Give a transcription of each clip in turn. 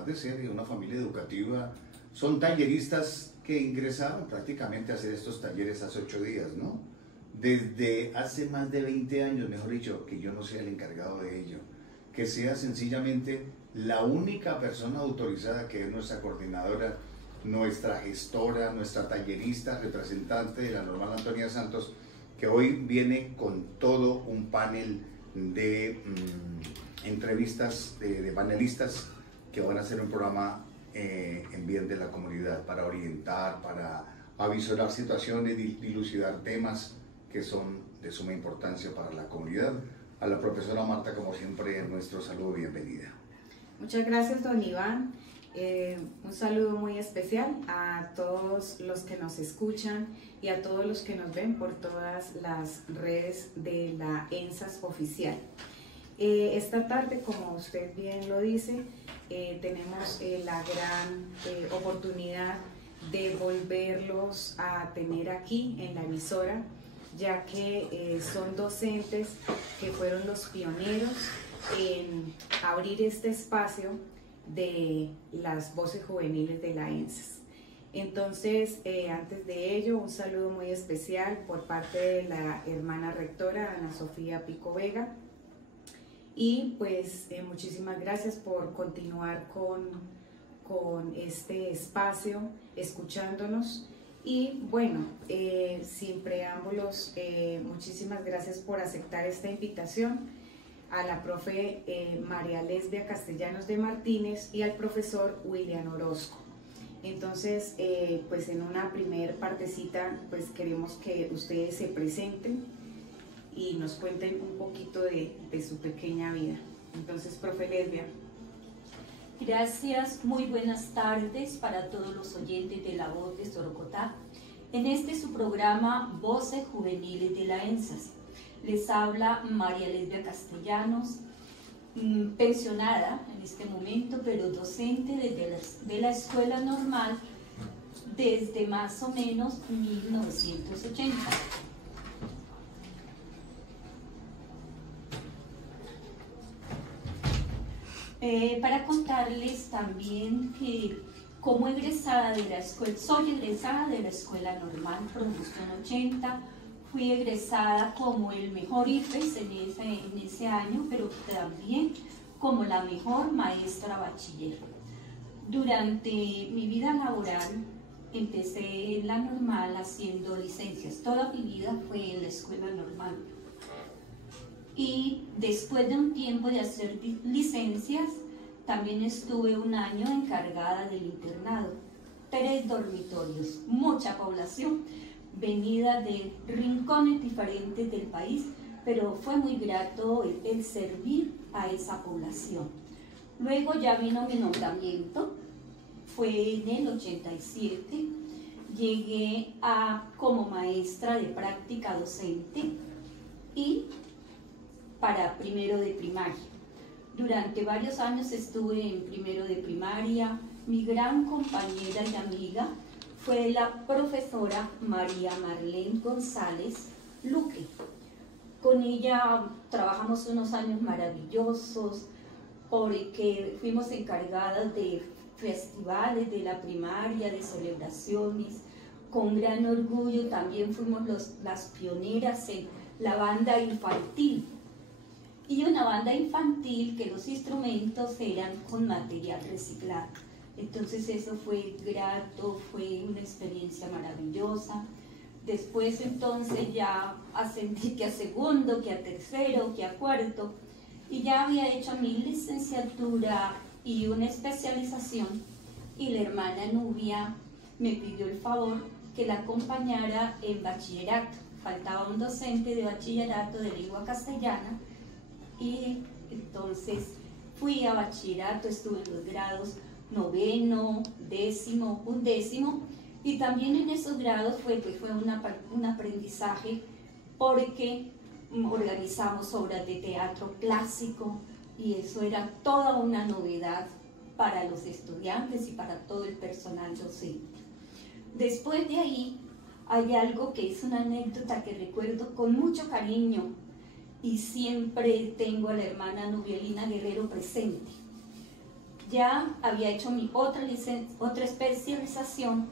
además de ser una familia educativa, son talleristas que ingresaron prácticamente a hacer estos talleres hace 8 días, ¿no? Desde hace más de 20 años, mejor dicho, que yo no sea el encargado de ello, que sea sencillamente la única persona autorizada, que es nuestra coordinadora, nuestra gestora, nuestra tallerista, representante de la Normal Antonia Santos, que hoy viene con todo un panel de entrevistas, de panelistas que van a hacer un programa en bien de la comunidad, para orientar, para avisorar situaciones, dilucidar temas que son de suma importancia para la comunidad. A la profesora Marta, como siempre, nuestro saludo y bienvenida. Muchas gracias, don Iván. Un saludo muy especial a todos los que nos escuchan y a todos los que nos ven por todas las redes de la ENSAS oficial. Esta tarde, como usted bien lo dice, tenemos la gran oportunidad de volverlos a tener aquí en la emisora, ya que son docentes que fueron los pioneros en abrir este espacio de las voces juveniles de la ENSAS. Entonces, antes de ello, un saludo muy especial por parte de la hermana rectora Ana Sofía Pico Vega, y pues muchísimas gracias por continuar con este espacio, escuchándonos. Y bueno, sin preámbulos, muchísimas gracias por aceptar esta invitación a la profe María Lesbia Castellanos de Martínez y al profesor William Orozco. Entonces, pues en una primer partecita, pues queremos que ustedes se presenten y nos cuenten un poquito de su pequeña vida. Entonces, profe Lesbia. Gracias, muy buenas tardes para todos los oyentes de La Voz de Sorocotá. En este su programa Voces Juveniles de la ENSAS. Les habla María Lesbia Castellanos, pensionada en este momento, pero docente de la Escuela Normal desde más o menos 1980. Para contarles también que como egresada de la escuela, soy egresada de la Escuela Normal Producción 80, fui egresada como el mejor IFES en ese año, pero también como la mejor maestra bachiller. Durante mi vida laboral empecé en la Normal haciendo licencias, toda mi vida fue en la Escuela Normal. Y después de un tiempo de hacer licencias, también estuve un año encargada del internado. 3 dormitorios, mucha población, venida de rincones diferentes del país, pero fue muy grato el servir a esa población. Luego ya vino mi nombramiento, fue en el 87, llegué como maestra de práctica docente y para primero de primaria. Durante varios años estuve en primero de primaria. Mi gran compañera y amiga fue la profesora María Marlene González Luque. Con ella trabajamos unos años maravillosos porque fuimos encargadas de festivales de la primaria, de celebraciones. Con gran orgullo también fuimos las pioneras en la banda infantil. Y una banda infantil que los instrumentos eran con material reciclado. Entonces eso fue grato, fue una experiencia maravillosa. Después entonces ya ascendí que a segundo, que a tercero, que a cuarto, y ya había hecho mi licenciatura y una especialización, y la hermana Nubia me pidió el favor que la acompañara en bachillerato. Faltaba un docente de bachillerato de lengua castellana, y entonces fui a bachillerato, estuve en los grados 9º, 10º, 11º, y también en esos grados fue un aprendizaje porque organizamos obras de teatro clásico y eso era toda una novedad para los estudiantes y para todo el personal docente. Después de ahí hay algo que es una anécdota que recuerdo con mucho cariño y siempre tengo a la hermana Nubielina Guerrero presente. ya había hecho mi otra especialización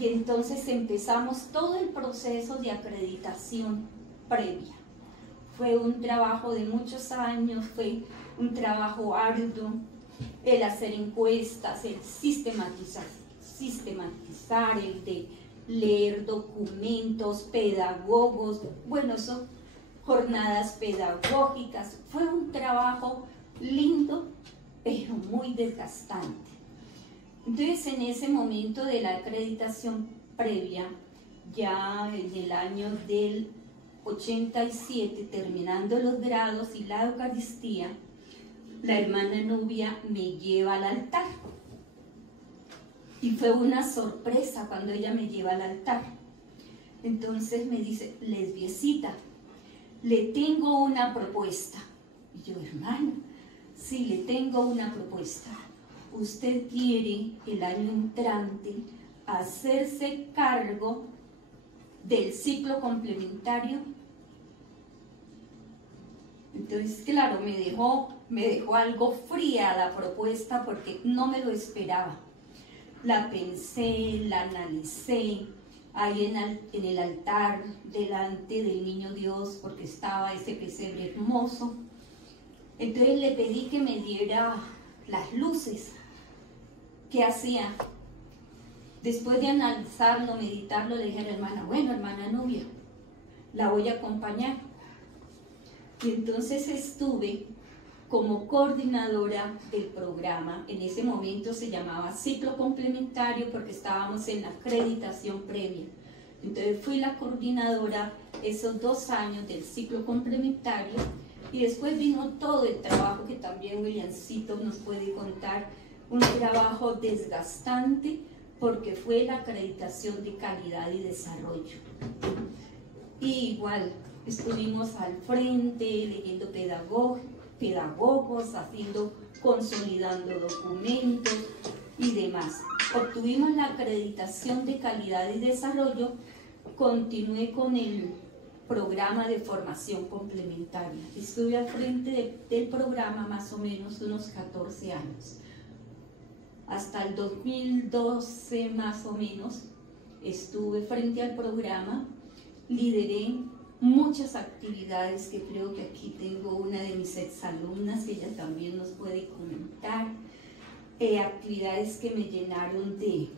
y entonces empezamos todo el proceso de acreditación previa. Fue un trabajo de muchos años, fue un trabajo arduo, el hacer encuestas, el sistematizar, el de leer documentos, pedagogos, bueno, son jornadas pedagógicas. Fue un trabajo lindo, pero muy desgastante. Entonces, en ese momento de la acreditación previa, ya en el año del 87, terminando los grados y la Eucaristía, la hermana Nubia me lleva al altar. Y fue una sorpresa cuando ella me lleva al altar. Entonces me dice, lesbiecita, le tengo una propuesta. Y yo, hermana, sí, le tengo una propuesta. Usted quiere el año entrante hacerse cargo del ciclo complementario. Entonces, claro, me dejó algo fría la propuesta porque no me lo esperaba. La pensé, la analicé, ahí en el altar, delante del Niño Dios, porque estaba ese pesebre hermoso. Entonces le pedí que me diera las luces. ¿Qué hacía? Después de analizarlo, meditarlo, le dije a la hermana, bueno, hermana Nubia, la voy a acompañar. Y entonces estuve como coordinadora del programa. En ese momento se llamaba ciclo complementario porque estábamos en la acreditación previa. Entonces fui la coordinadora esos 2 años del ciclo complementario y después vino todo el trabajo que también Williamcito nos puede contar, un trabajo desgastante porque fue la acreditación de calidad y desarrollo. Y igual estuvimos al frente leyendo pedagogos, consolidando documentos y demás. Obtuvimos la acreditación de calidad y desarrollo, continué con el programa de formación complementaria. Estuve al frente del programa más o menos unos 14 años. Hasta el 2012 más o menos estuve frente al programa, lideré muchas actividades que creo que aquí tengo una de mis exalumnas que ella también nos puede comentar, actividades que me llenaron de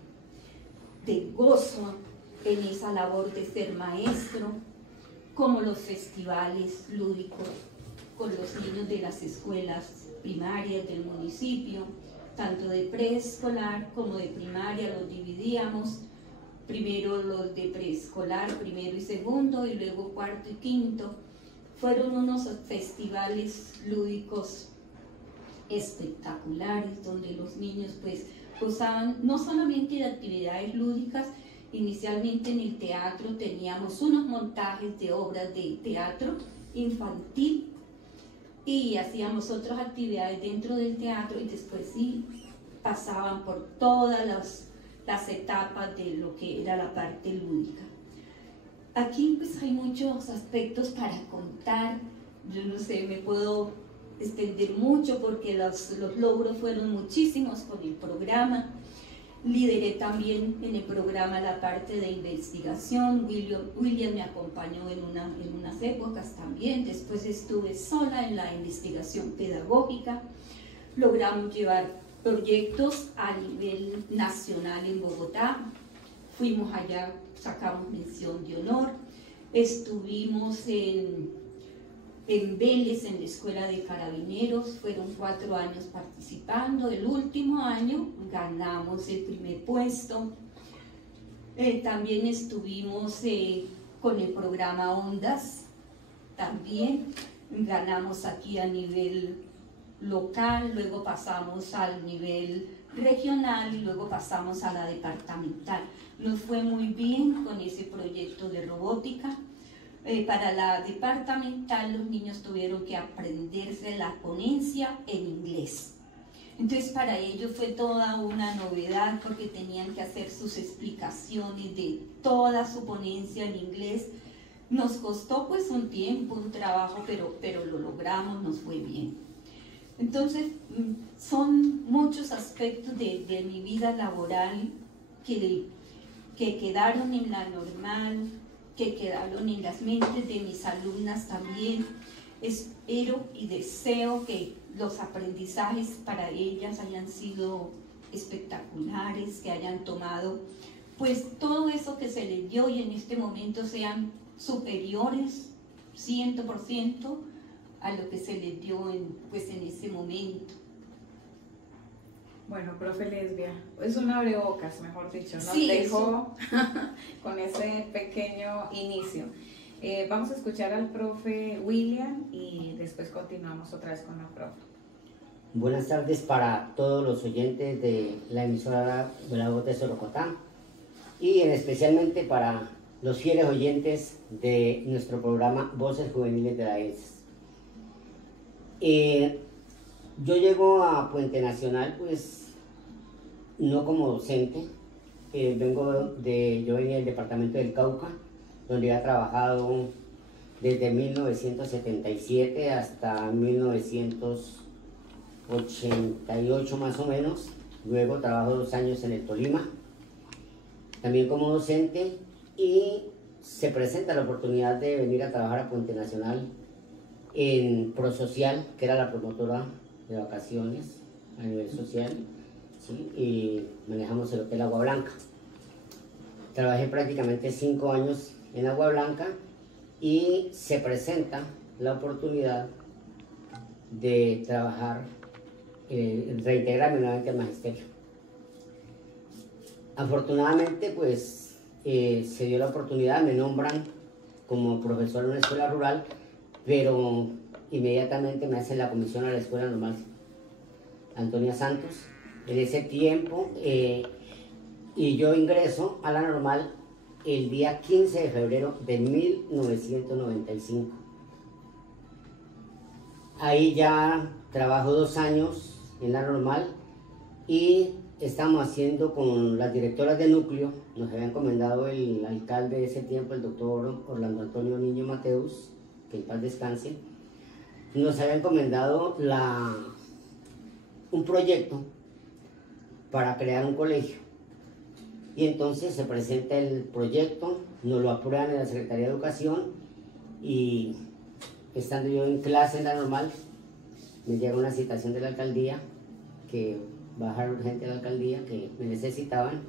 gozo en esa labor de ser maestro, como los festivales lúdicos con los niños de las escuelas primarias del municipio, tanto de preescolar como de primaria, los dividíamos. Primero los de preescolar, primero y segundo, y luego cuarto y quinto. Fueron unos festivales lúdicos espectaculares, donde los niños pues gozaban no solamente de actividades lúdicas. Inicialmente en el teatro teníamos unos montajes de obras de teatro infantil y hacíamos otras actividades dentro del teatro y después sí pasaban por todas las etapas de lo que era la parte lúdica. Aquí pues hay muchos aspectos para contar, yo no sé, me puedo extender mucho porque los logros fueron muchísimos con el programa. Lideré también en el programa la parte de investigación, William me acompañó en unas épocas también, después estuve sola en la investigación pedagógica, logramos llevar proyectos a nivel nacional en Bogotá, fuimos allá, sacamos mención de honor, estuvimos en Vélez, en la Escuela de Carabineros, fueron 4 años participando, el último año ganamos el primer puesto, también estuvimos con el programa Ondas, también ganamos aquí a nivel local, luego pasamos al nivel regional y luego pasamos a la departamental. Nos fue muy bien con ese proyecto de robótica. Para la departamental los niños tuvieron que aprenderse la ponencia en inglés. Entonces para ellos fue toda una novedad porque tenían que hacer sus explicaciones de toda su ponencia en inglés. Nos costó pues un tiempo, un trabajo, pero lo logramos, nos fue bien. Entonces, son muchos aspectos de mi vida laboral que quedaron en la normal, que quedaron en las mentes de mis alumnas también. Espero y deseo que los aprendizajes para ellas hayan sido espectaculares, que hayan tomado pues todo eso que se les dio y en este momento sean superiores 100% a lo que se les dio en ese momento. Bueno, profe Lesbia, es un abrebocas, mejor dicho, nos Sí, dejó con ese pequeño inicio. Vamos a escuchar al profe William y después continuamos otra vez con la profe. Buenas tardes para todos los oyentes de la emisora de la voz de Sorocotá y especialmente para los fieles oyentes de nuestro programa Voces Juveniles de la ESES. Yo llego a Puente Nacional pues no como docente, yo venía del departamento del Cauca, donde he trabajado desde 1977 hasta 1988 más o menos. Luego trabajo 2 años en el Tolima, también como docente, y se presenta la oportunidad de venir a trabajar a Puente Nacional en Prosocial, que era la promotora de vacaciones a nivel social, ¿sí? Y manejamos el Hotel Agua Blanca. Trabajé prácticamente 5 años en Agua Blanca y se presenta la oportunidad de trabajar, reintegrarme nuevamente al magisterio. Afortunadamente, pues se dio la oportunidad, me nombran como profesor en una escuela rural, pero inmediatamente me hacen la comisión a la Escuela Normal Antonia Santos. En ese tiempo, y yo ingreso a la normal el día 15 de febrero de 1995. Ahí ya trabajo 2 años en la normal y estamos haciendo con las directoras de núcleo, nos había encomendado el alcalde de ese tiempo, el doctor Orlando Antonio Niño Mateus, que en paz descanse, nos había encomendado un proyecto para crear un colegio. Y entonces se presenta el proyecto, nos lo aprueban en la Secretaría de Educación y estando yo en clase en la normal, me llega una citación de la alcaldía, que bajar urgente a la alcaldía, que me necesitaban,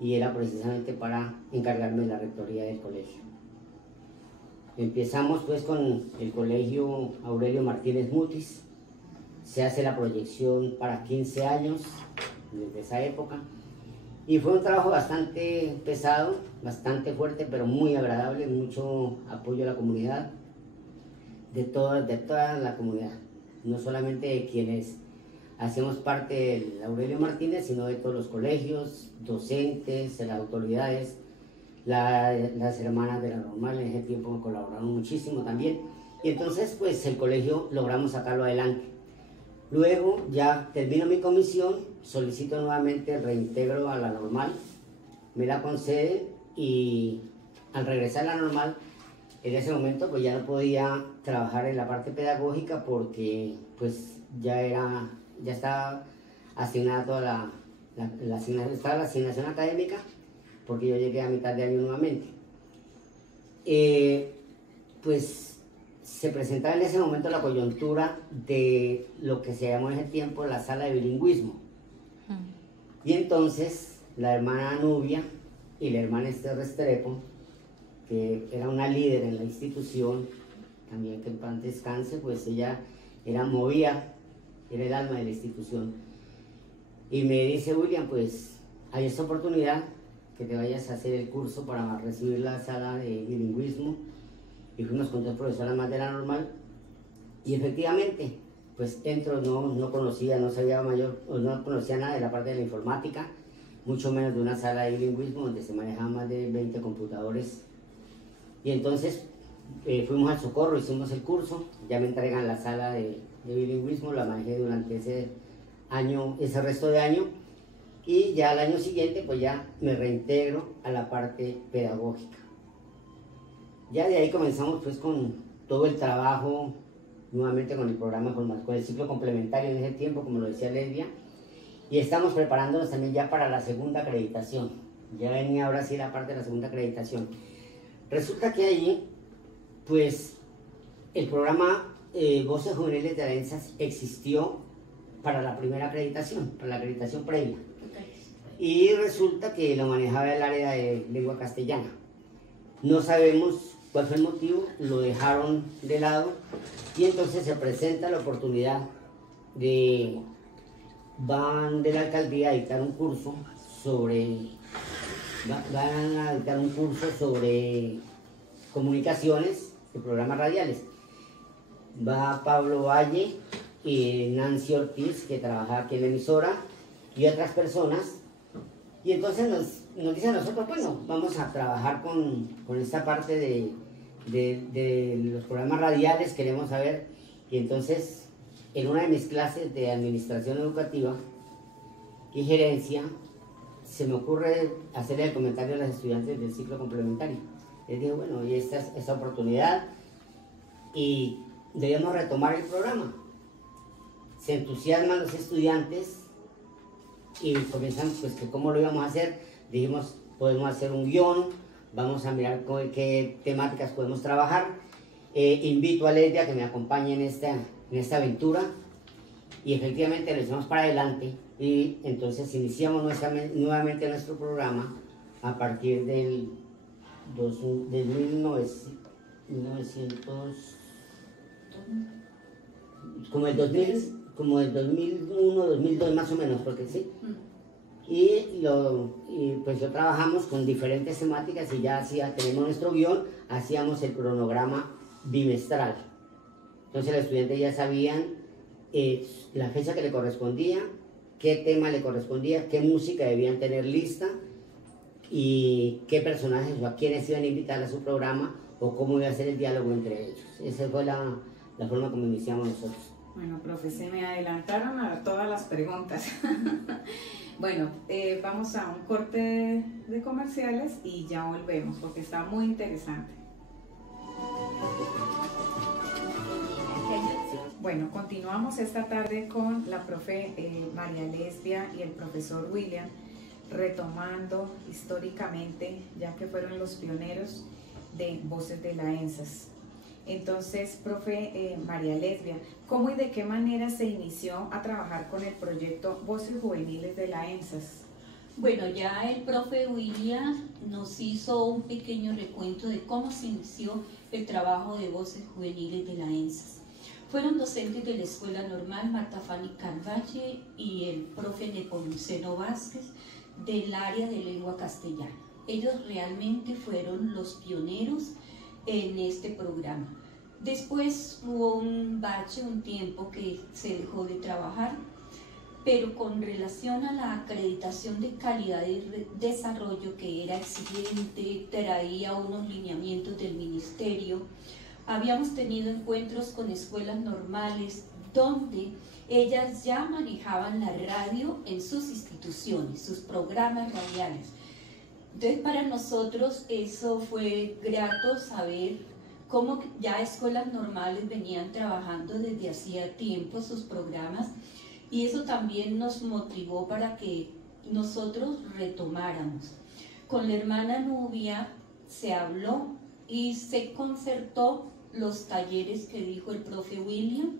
y era precisamente para encargarme de la rectoría del colegio. Empezamos pues con el colegio Aurelio Martínez Mutis, se hace la proyección para 15 años desde esa época, y fue un trabajo bastante pesado, bastante fuerte, pero muy agradable, mucho apoyo a la comunidad, de toda la comunidad, no solamente de quienes hacemos parte del Aurelio Martínez, sino de todos los colegios, docentes, las autoridades, las hermanas de la normal en ese tiempo me colaboraron muchísimo también, y entonces pues el colegio logramos sacarlo adelante. Luego ya termino mi comisión, solicito nuevamente el reintegro a la normal, me la conceden y al regresar a la normal, en ese momento pues ya no podía trabajar en la parte pedagógica porque pues ya estaba asignada toda la asignación académica, porque yo llegué a mitad de año nuevamente. Pues se presentaba en ese momento la coyuntura de lo que se llamó en ese tiempo la sala de bilingüismo. Y entonces la hermana Nubia y la hermana Esther Restrepo, que era una líder en la institución, también que en paz descanse, pues ella era el alma de la institución. Y me dice: William, pues hay esta oportunidad que te vayas a hacer el curso para recibir la sala de bilingüismo. Y fuimos con 2 profesoras más de la normal, y efectivamente, pues entro, no conocía nada de la parte de la informática, mucho menos de una sala de bilingüismo donde se manejaban más de 20 computadores. Y entonces fuimos al Socorro, hicimos el curso, ya me entregan la sala de bilingüismo, la manejé durante ese resto de año, y ya al año siguiente pues ya me reintegro a la parte pedagógica. Ya de ahí comenzamos pues con todo el trabajo nuevamente con el programa, con el ciclo complementario en ese tiempo, como lo decía Lesbia, y estamos preparándonos también ya para la segunda acreditación. Ya venía ahora sí la parte de la segunda acreditación. Resulta que allí, pues, el programa Voces Juveniles de Alianzas existió para la primera acreditación, para la acreditación previa. Y resulta que lo manejaba el área de lengua castellana. No sabemos cuál fue el motivo, lo dejaron de lado y entonces se presenta la oportunidad van de la alcaldía a dictar un curso sobre comunicaciones de programas radiales. Va Pablo Valle y Nancy Ortiz, que trabaja aquí en la emisora, y otras personas. Y entonces nos dicen a nosotros, bueno, vamos a trabajar con esta parte de los programas radiales, queremos saber. Y entonces, en una de mis clases de administración educativa y gerencia, se me ocurre hacerle el comentario a los estudiantes del ciclo complementario. Les digo, bueno, y esta es esta oportunidad y debemos retomar el programa. Se entusiasman los estudiantes y comienzan, pues, que cómo lo íbamos a hacer. Dijimos, podemos hacer un guión, vamos a mirar con qué temáticas podemos trabajar. Invito a Lesbia que me acompañe en esta aventura y efectivamente lo echamos para adelante y entonces iniciamos nuevamente nuestro programa a partir del 1900, como el 2001, 2002 más o menos, porque sí. Y pues lo trabajamos con diferentes temáticas y ya tenemos nuestro guión, hacíamos el cronograma bimestral. Entonces los estudiantes ya sabían la fecha que le correspondía, qué tema le correspondía, qué música debían tener lista y qué personajes o a quiénes iban a invitar a su programa o cómo iba a ser el diálogo entre ellos. Esa fue la forma como iniciamos nosotros. Bueno, profe, se me adelantaron a todas las preguntas. Bueno, vamos a un corte de comerciales y ya volvemos porque está muy interesante. Bueno, continuamos esta tarde con la profe María Lesbia y el profesor William, retomando históricamente, ya que fueron los pioneros de Voces de la ENSAS. Entonces, profe María Lesbia, ¿cómo y de qué manera se inició a trabajar con el proyecto Voces Juveniles de la ENSAS? Bueno, ya el profe William nos hizo un pequeño recuento de cómo se inició el trabajo de Voces Juveniles de la ENSAS. Fueron docentes de la Escuela Normal Marta Fanny Carvalle y el profe Nepomuceno Vázquez del área de lengua castellana. Ellos realmente fueron los pioneros en este programa. Después hubo un bache, un tiempo que se dejó de trabajar, pero con relación a la acreditación de calidad de desarrollo, que era exigente, traía unos lineamientos del ministerio. Habíamos tenido encuentros con escuelas normales donde ellas ya manejaban la radio en sus instituciones, sus programas radiales. Entonces, para nosotros eso fue grato saber cómo ya escuelas normales venían trabajando desde hacía tiempo sus programas, y eso también nos motivó para que nosotros retomáramos. Con la hermana Nubia se habló y se concertó los talleres que dijo el profe William,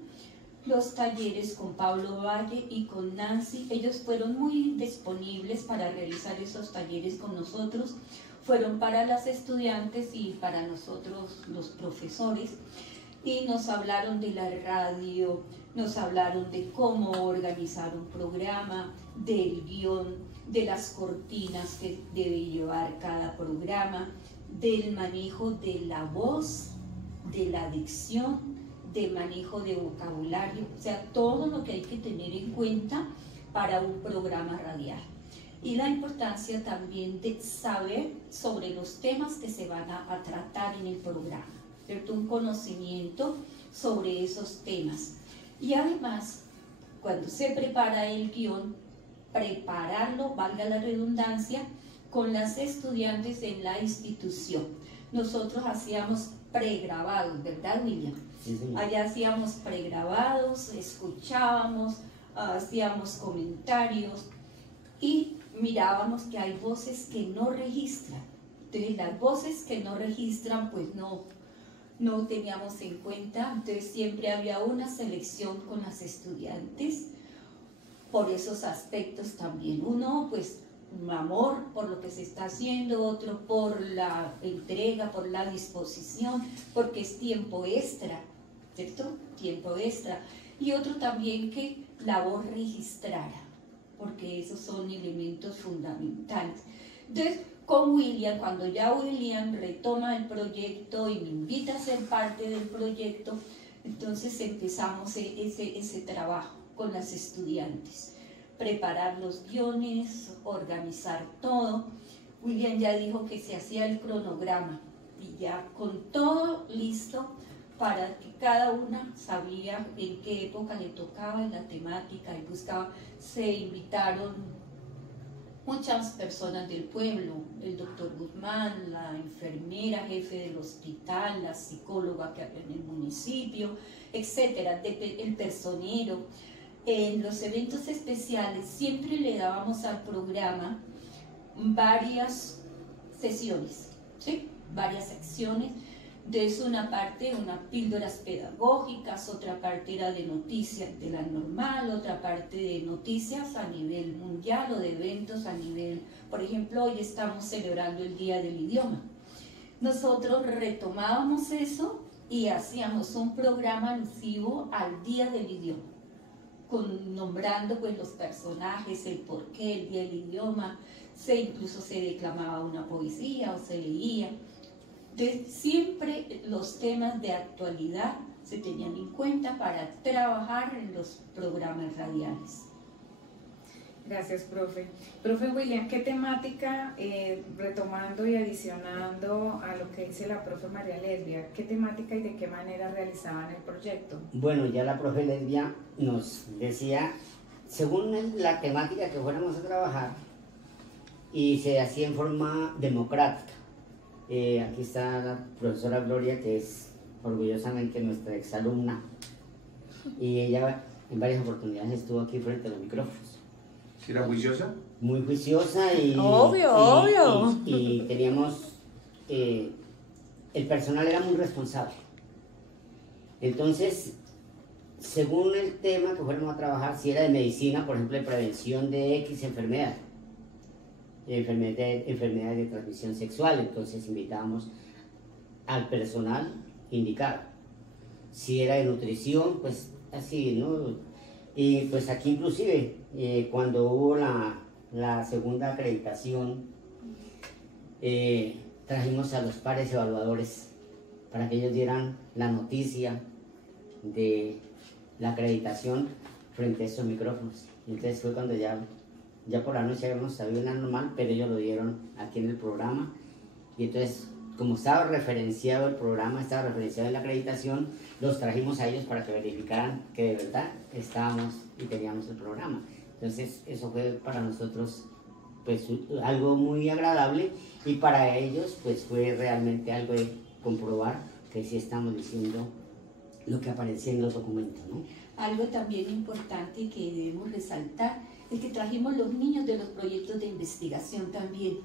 los talleres con Pablo Valle y con Nancy. Ellos fueron muy disponibles para realizar esos talleres con nosotros, fueron para las estudiantes y para nosotros los profesores, y nos hablaron de la radio, nos hablaron de cómo organizar un programa, del guión, de las cortinas que debe llevar cada programa, del manejo de la voz, de la dicción, de manejo de vocabulario, o sea, todo lo que hay que tener en cuenta para un programa radial. Y la importancia también de saber sobre los temas que se van a tratar en el programa, ¿cierto? Un conocimiento sobre esos temas. Y además, cuando se prepara el guión, prepararlo, valga la redundancia, con las estudiantes en la institución. nosotros hacíamos pregrabados, ¿verdad, William? Sí, señor. Allá hacíamos pregrabados, escuchábamos, hacíamos comentarios y mirábamos que hay voces que no registran. Entonces las voces que no registran pues no teníamos en cuenta, entonces siempre había una selección con las estudiantes por esos aspectos también. Uno pues un amor por lo que se está haciendo, otro por la entrega, por la disposición, porque es tiempo extra, ¿cierto? Tiempo extra. Y otro también que la voz registrara, porque esos son elementos fundamentales. Entonces, con William, cuando ya William retoma el proyecto y me invita a ser parte del proyecto, entonces empezamos ese trabajo con las estudiantes. Preparar los guiones, organizar todo. William ya dijo que se hacía el cronograma y ya con todo listo para que cada una sabía en qué época le tocaba en la temática y buscaba. Se invitaron muchas personas del pueblo, el doctor Guzmán, la enfermera jefe del hospital, la psicóloga que había en el municipio, etcétera, el personero. En los eventos especiales siempre le dábamos al programa varias sesiones, ¿sí? Varias secciones. Entonces una parte, unas píldoras pedagógicas, otra parte era de noticias de la normal, otra parte de noticias a nivel mundial o de eventos a nivel, por ejemplo, hoy estamos celebrando el Día del Idioma. Nosotros retomábamos eso y hacíamos un programa alusivo al Día del Idioma, nombrando pues los personajes, el porqué, el Día del Idioma, incluso se declamaba una poesía o se leía. Siempre los temas de actualidad se tenían en cuenta para trabajar en los programas radiales. Gracias, profe. Profe William, ¿qué temática, retomando y adicionando a lo que dice la profe María Lesbia, qué temática y de qué manera realizaban el proyecto? Bueno, ya la profe Lesbia nos decía, según la temática que fuéramos a trabajar, y se hacía en forma democrática. Aquí está la profesora Gloria, que es orgullosamente nuestra exalumna, y ella en varias oportunidades estuvo aquí frente a los micrófonos. ¿Sí era juiciosa? Muy juiciosa y... Obvio. Y teníamos... el personal era muy responsable. Entonces, según el tema que fuéramos a trabajar, si era de medicina, por ejemplo, de prevención de X enfermedad, enfermedades de transmisión sexual, entonces invitábamos al personal indicado. Si era de nutrición, pues así, ¿no? Y pues aquí inclusive, cuando hubo la segunda acreditación, trajimos a los pares evaluadores para que ellos dieran la noticia de la acreditación frente a estos micrófonos. Y entonces fue cuando ya por la noche habíamos sabido la normal, pero ellos lo dieron aquí en el programa. Y entonces, como estaba referenciado el programa, estaba referenciado en la acreditación, los trajimos a ellos para que verificaran que de verdad estábamos y teníamos el programa. Entonces, eso fue para nosotros pues algo muy agradable, y para ellos pues fue realmente algo de comprobar que sí estamos diciendo lo que aparecía en los documentos, ¿no? Algo también importante que debemos resaltar es que trajimos los niños de los proyectos de investigación también.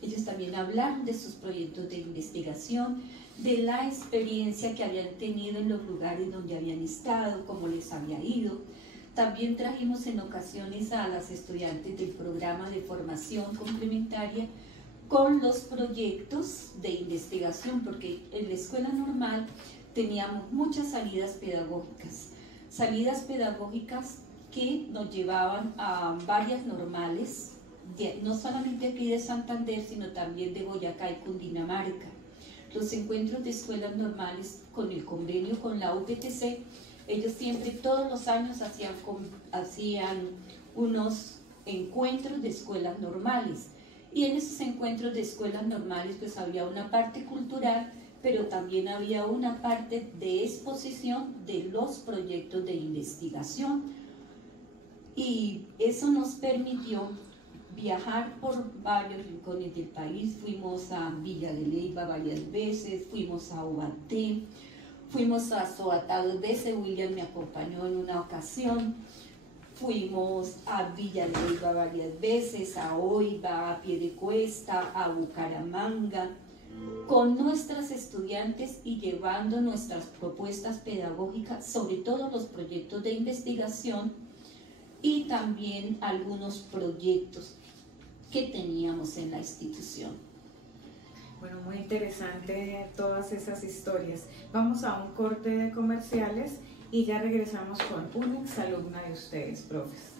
Ellos también hablaron de sus proyectos de investigación, de la experiencia que habían tenido en los lugares donde habían estado, cómo les había ido. También trajimos en ocasiones a las estudiantes del programa de formación complementaria con los proyectos de investigación, porque en la escuela normal teníamos muchas salidas pedagógicas que nos llevaban a varias normales, no solamente aquí de Santander, sino también de Boyacá y Cundinamarca. Los encuentros de escuelas normales con el convenio con la UPTC, ellos siempre, todos los años hacían unos encuentros de escuelas normales, y en esos encuentros de escuelas normales pues había una parte cultural, pero también había una parte de exposición de los proyectos de investigación, y eso nos permitió viajar por varios rincones del país. Fuimos a Villa de Leyva varias veces, fuimos a Ubaté, fuimos a Soatá 2 veces, William me acompañó en una ocasión. Fuimos a Villa de Leyva varias veces, a Oiva, a Piedecuesta, a Bucaramanga, con nuestras estudiantes y llevando nuestras propuestas pedagógicas, sobre todo los proyectos de investigación y también algunos proyectos que teníamos en la institución. Bueno, muy interesante todas esas historias. Vamos a un corte de comerciales y ya regresamos con una exalumna de ustedes, profes.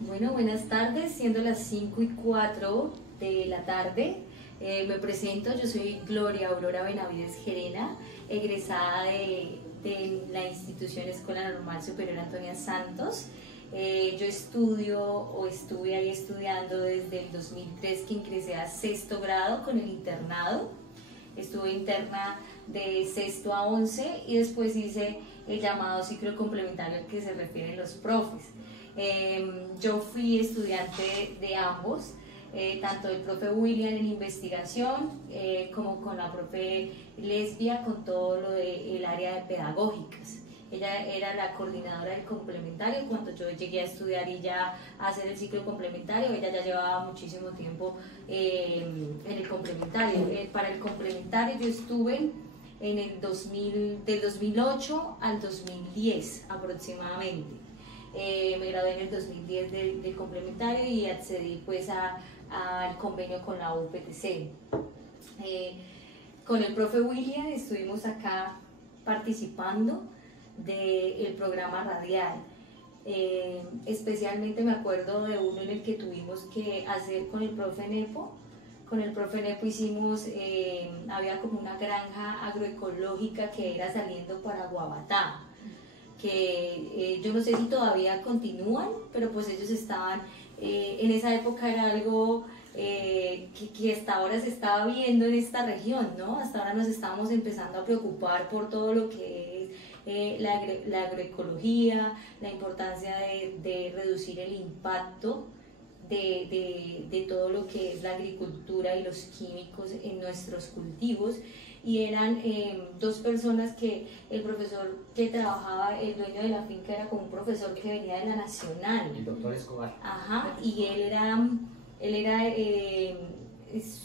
Bueno, buenas tardes, siendo las 5:04 de la tarde. Me presento, yo soy Gloria Aurora Benavides Gerena, egresada de la institución Escuela Normal Superior Antonia Santos. Yo estuve ahí estudiando desde el 2003 que ingresé a 6º grado con el internado. Estuve interna de 6º a 11 y después hice el llamado ciclo complementario al que se refieren los profes. Yo fui estudiante de ambos, tanto del profe William en investigación como con la profe Lesbia con todo lo del área de pedagógicas. Ella era la coordinadora del complementario. Cuando yo llegué a estudiar y ya a hacer el ciclo complementario, ella ya llevaba muchísimo tiempo en el complementario. Para el complementario yo estuve en el del 2008 al 2010 aproximadamente. Me gradué en el 2010 del complementario y accedí pues al convenio con la UPTC. Con el profe William estuvimos acá participando del programa radial. Especialmente me acuerdo de uno en el que tuvimos que hacer con el profe Nepo. Con el profe Nepo hicimos, había como una granja agroecológica que era saliendo para Guabatá, que yo no sé si todavía continúan, pero pues ellos estaban, en esa época era algo que hasta ahora se estaba viendo en esta región, ¿no? Hasta ahora nos estábamos empezando a preocupar por todo lo que es la agroecología, la importancia de reducir el impacto de todo lo que es la agricultura y los químicos en nuestros cultivos. Y eran 2 personas que el profesor que trabajaba, el dueño de la finca, era como un profesor que venía de la Nacional. El doctor Escobar. Ajá, y él era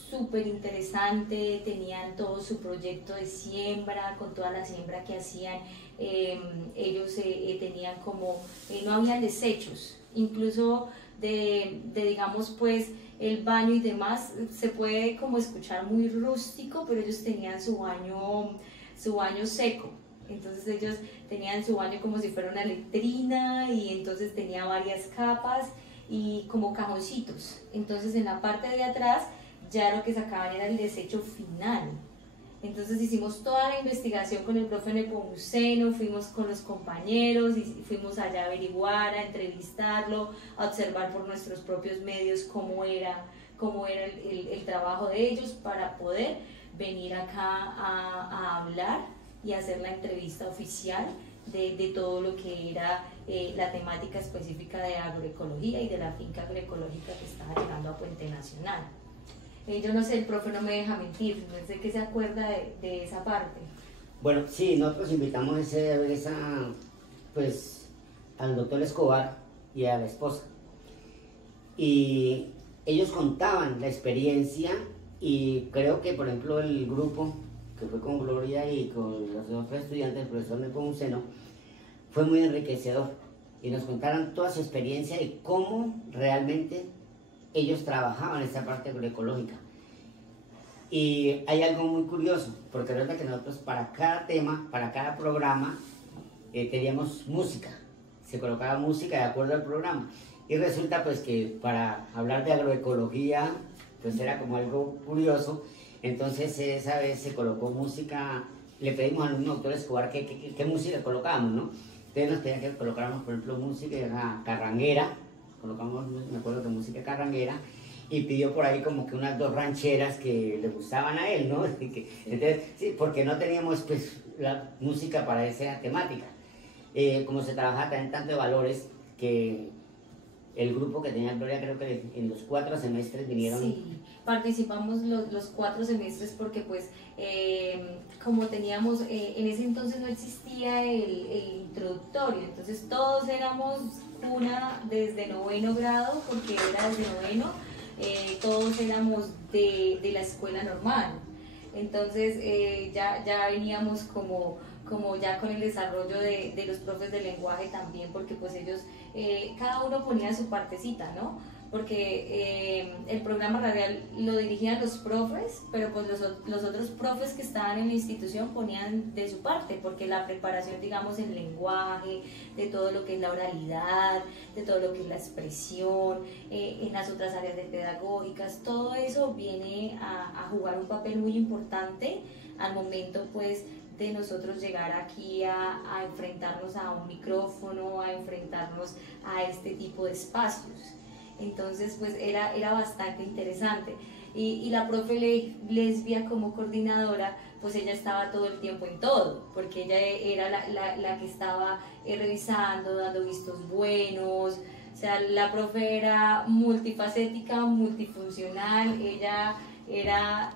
súper interesante, tenían todo su proyecto de siembra, con toda la siembra que hacían. Ellos tenían como, no habían desechos, incluso digamos pues el baño y demás, se puede como escuchar muy rústico, pero ellos tenían su baño seco. Entonces ellos tenían su baño como si fuera una letrina y entonces tenía varias capas y como cajoncitos. Entonces en la parte de atrás ya lo que sacaban era el desecho final. Entonces hicimos toda la investigación con el profe Nepomuceno, fuimos con los compañeros y fuimos allá a averiguar, a entrevistarlo, a observar por nuestros propios medios cómo era el trabajo de ellos para poder venir acá a hablar y hacer la entrevista oficial de todo lo que era la temática específica de agroecología y de la finca agroecológica que estaba llegando a Puente Nacional. Yo no sé, el profe no me deja mentir, no sé qué se acuerda de esa parte. Bueno, sí, nosotros invitamos al doctor Escobar y a la esposa. Y ellos contaban la experiencia y creo que, por ejemplo, el grupo que fue con Gloria y con los otros estudiantes, el profesor Nepomuceno, fue muy enriquecedor. Y nos contaron toda su experiencia y cómo realmente ellos trabajaban esa parte agroecológica. Y hay algo muy curioso, porque resulta que nosotros para cada tema, para cada programa, teníamos música, se colocaba música de acuerdo al programa. Y resulta pues que para hablar de agroecología, pues era como algo curioso. Entonces esa vez se colocó música, le pedimos al mismo doctor Escobar qué música colocábamos, ¿no? Entonces nos pedían que colocáramos, por ejemplo, música carranguera, colocamos, me acuerdo que música carranguera, y pidió por ahí como que unas 2 rancheras que le gustaban a él, ¿no? Entonces, sí, porque no teníamos pues la música para esa temática. Como se trabaja también tanto de valores, que el grupo que tenía Gloria, creo que en los 4 semestres vinieron. Sí, participamos los 4 semestres porque pues como teníamos, en ese entonces no existía el introductorio, entonces todos éramos una desde 9º grado, porque era desde 9º, todos éramos de la escuela normal, entonces ya veníamos como ya con el desarrollo de los profes de lenguaje también, porque pues ellos, cada uno ponía su partecita, ¿no? Porque el programa radial lo dirigían los profes, pero pues los otros profes que estaban en la institución ponían de su parte, porque la preparación, digamos, en lenguaje, de todo lo que es la oralidad, de todo lo que es la expresión, en las otras áreas de pedagógicas, todo eso viene a jugar un papel muy importante al momento, pues, de nosotros llegar aquí a enfrentarnos a un micrófono, a enfrentarnos a este tipo de espacios. Entonces, pues era bastante interesante. Y la profe Lesbia como coordinadora, pues ella estaba todo el tiempo en todo, porque ella era la que estaba revisando, dando vistos buenos. O sea, la profe era multifacética, multifuncional, ella era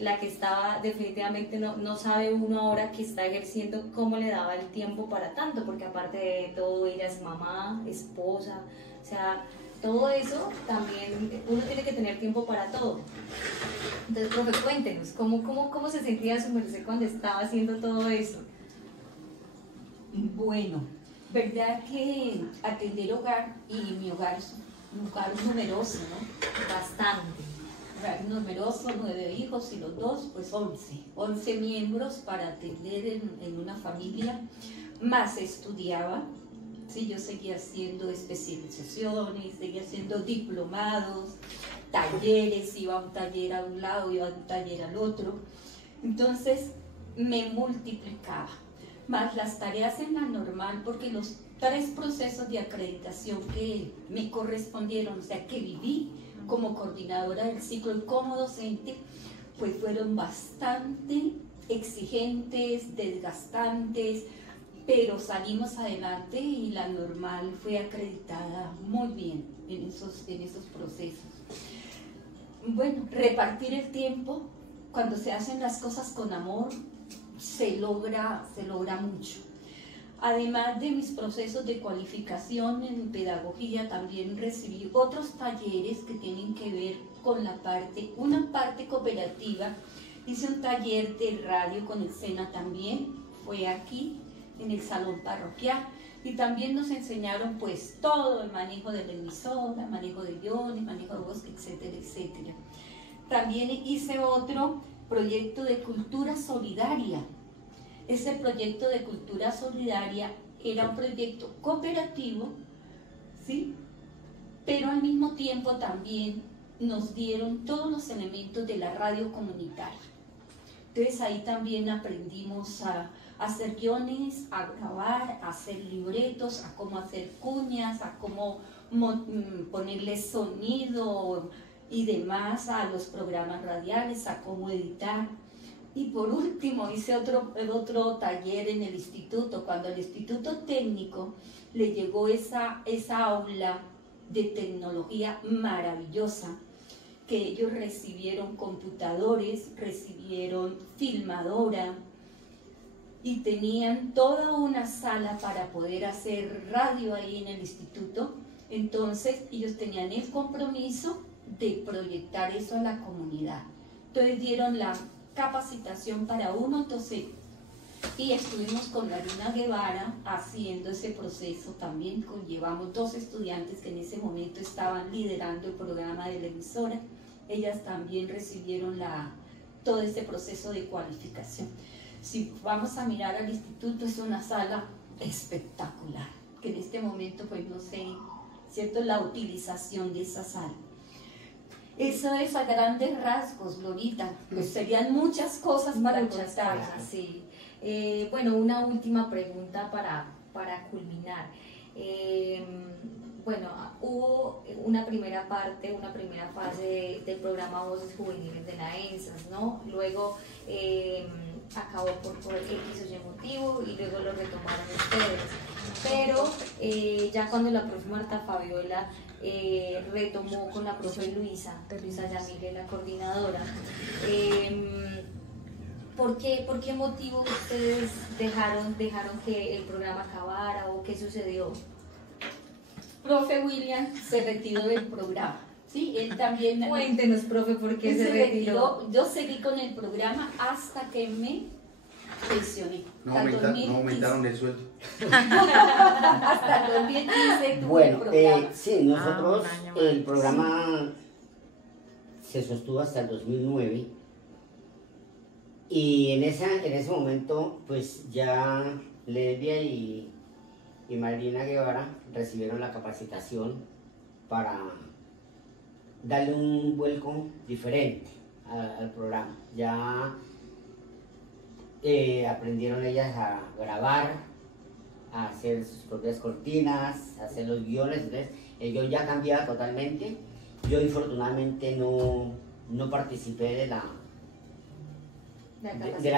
la que estaba definitivamente, no sabe uno ahora que está ejerciendo cómo le daba el tiempo para tanto, porque aparte de todo ella es mamá, esposa, o sea, todo eso también uno tiene que tener tiempo para todo. Entonces, profe, cuéntenos, ¿cómo se sentía su merced cuando estaba haciendo todo eso? Bueno, verdad que atender hogar, y mi hogar es un hogar numeroso, ¿no? Bastante. Numeroso, 9 hijos y los 2, pues 11 miembros para atender en una familia, más estudiaba, sí, yo seguía haciendo especializaciones, seguía haciendo diplomados, talleres, iba a un taller a un lado, iba a un taller al otro, entonces me multiplicaba, más las tareas en la normal, porque los 3 procesos de acreditación que me correspondieron, o sea, que viví como coordinadora del ciclo y como docente, pues fueron bastante exigentes, desgastantes, pero salimos adelante y la normal fue acreditada muy bien en esos procesos. Bueno, repartir el tiempo, cuando se hacen las cosas con amor, se logra mucho. Además de mis procesos de cualificación en pedagogía, también recibí otros talleres que tienen que ver con una parte cooperativa. Hice un taller de radio con el SENA también, fue aquí en el salón parroquial, y también nos enseñaron pues todo el manejo de la emisora, manejo de guiones, manejo de voz, etcétera, etcétera. También hice otro proyecto de cultura solidaria. Ese proyecto de cultura solidaria era un proyecto cooperativo, ¿sí? Pero al mismo tiempo también nos dieron todos los elementos de la radio comunitaria. Entonces ahí también aprendimos a hacer guiones, a grabar, a hacer libretos, a cómo hacer cuñas, a cómo ponerle sonido y demás a los programas radiales, a cómo editar. Y por último hice otro taller en el instituto, cuando al instituto técnico le llegó esa aula de tecnología maravillosa, que ellos recibieron computadores, recibieron filmadora y tenían toda una sala para poder hacer radio ahí en el instituto. Entonces ellos tenían el compromiso de proyectar eso a la comunidad. Entonces dieron la capacitación para unos docentes y estuvimos con Larina Guevara haciendo ese proceso. También llevamos 2 estudiantes que en ese momento estaban liderando el programa de la emisora. Ellas también recibieron todo ese proceso de cualificación. Si vamos a mirar al instituto, es una sala espectacular, que en este momento pues no sé, ¿cierto?, la utilización de esa sala. Eso es a grandes rasgos, Lorita, pues serían muchas cosas para contar. Sí. Bueno, una última pregunta para culminar. Bueno, hubo una primera fase del programa Voces Juveniles de la ENSAS, ¿no? Luego acabó por X o Y motivo y luego lo retomaron ustedes. Pero ya cuando la profe Marta Fabiola retomó con la profe Luisa Yamile, la coordinadora, ¿por qué motivo ustedes dejaron que el programa acabara o qué sucedió? Profe William se retiró del programa. Sí, él también. Cuéntenos, profe, ¿por qué se retiró? Yo seguí con el programa hasta que me pensioné. No aumentaron el sueldo. Hasta el 2015 tuve Bueno, el programa. sí, nosotros el programa se sostuvo hasta el 2009 y en ese momento pues ya Ledia y Marina Guevara recibieron la capacitación para darle un vuelco diferente al programa. Ya aprendieron ellas a grabar, a hacer sus propias cortinas, a hacer los guiones. Entonces, el guión ya cambiaba totalmente. Yo infortunadamente no participé de la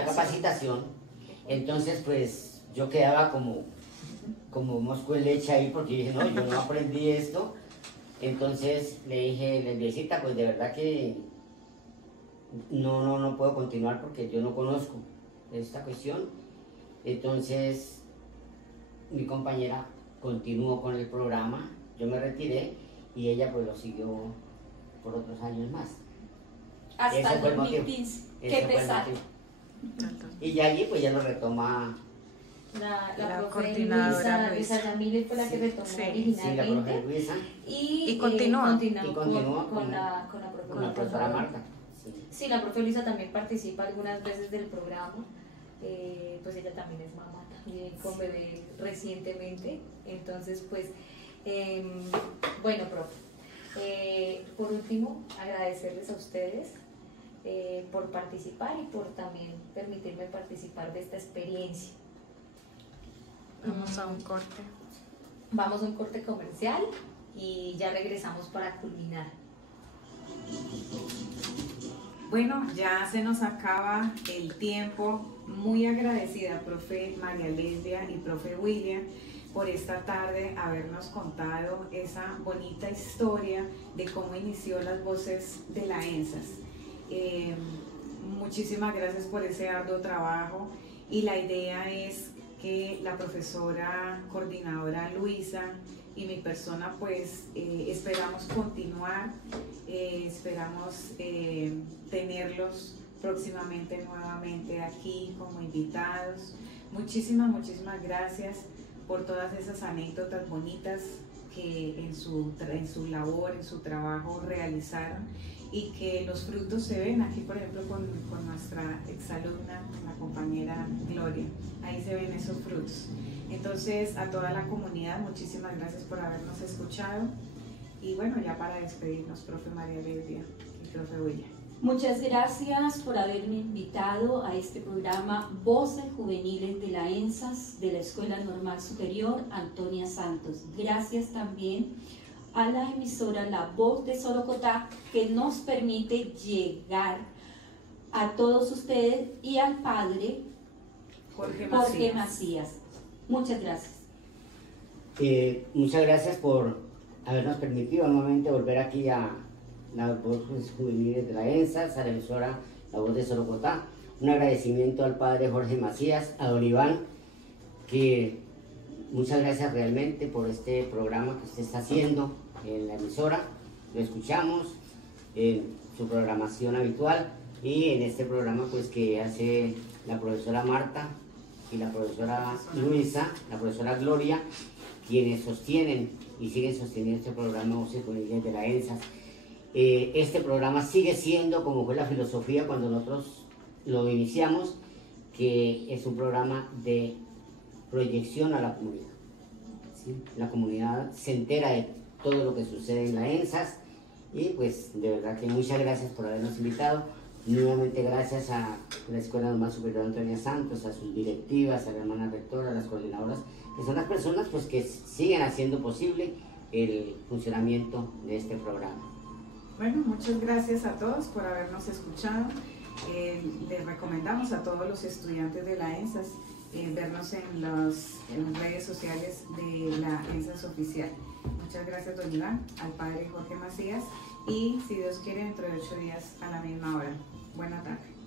capacitación. Entonces pues yo quedaba como mosco en leche ahí, porque dije, no, yo no aprendí esto. Entonces le dije, Lesbiecita, pues de verdad que no puedo continuar porque yo no conozco esta cuestión. Entonces mi compañera continuó con el programa, yo me retiré y ella pues lo siguió por otros años más. Hasta el 2015, qué pesar. Y ya allí pues ya lo retoma la profe coordinadora Luisa Yamile fue la que retomó originalmente. Sí, la profe Luisa. Y continúa con la profesora Marta. Sí, la profe Luisa también participa algunas veces del programa. Pues ella también es mamá, también con bebé recientemente. Entonces, pues, bueno, profe, por último, agradecerles a ustedes por participar y por también permitirme participar de esta experiencia. Vamos a un corte. Vamos a un corte comercial y ya regresamos para culminar. Bueno, ya se nos acaba el tiempo. Muy agradecida, profe María Lesbia y profe William, por esta tarde habernos contado esa bonita historia de cómo inició las voces de la ENSAS. Muchísimas gracias por ese arduo trabajo y la idea es que la profesora coordinadora Luisa y mi persona pues esperamos continuar, esperamos tenerlos próximamente nuevamente aquí como invitados. Muchísimas gracias por todas esas anécdotas bonitas que en su labor, en su trabajo realizaron y que los frutos se ven aquí, por ejemplo, con nuestra exalumna, la compañera Gloria. Ahí se ven esos frutos. Entonces, a toda la comunidad, muchísimas gracias por habernos escuchado. Y bueno, ya para despedirnos, profe María Lesbia y profe William. Muchas gracias por haberme invitado a este programa Voces Juveniles de la ENSAS de la Escuela Normal Superior Antonia Santos. Gracias también a la emisora La Voz de Sorocotá, que nos permite llegar a todos ustedes, y al padre Jorge Macías. Muchas gracias. Muchas gracias por habernos permitido nuevamente volver aquí a las Voces Juveniles de la ENSAS, a la emisora La Voz de Sorocotá. Un agradecimiento al padre Jorge Macías, a don Iván, que muchas gracias realmente por este programa que usted está haciendo en la emisora. Lo escuchamos en su programación habitual y en este programa pues que hace la profesora Marta y la profesora Luisa, la profesora Gloria, quienes sostienen y siguen sosteniendo este programa Voces Juveniles de la ENSAS. Este programa sigue siendo, como fue la filosofía cuando nosotros lo iniciamos, que es un programa de proyección a la comunidad. ¿Sí? La comunidad se entera de todo lo que sucede en la ENSAS y pues de verdad que muchas gracias por habernos invitado. Nuevamente gracias a la Escuela Normal Superior Antonia Santos, a sus directivas, a la hermana rectora, a las coordinadoras, que son las personas pues que siguen haciendo posible el funcionamiento de este programa. Bueno, muchas gracias a todos por habernos escuchado Les recomendamos a todos los estudiantes de la ENSAS vernos en las redes sociales de la ENSAS oficial. Muchas gracias, don Iván, al padre Jorge Macías, y si Dios quiere, dentro de 8 días a la misma hora. Buena tarde.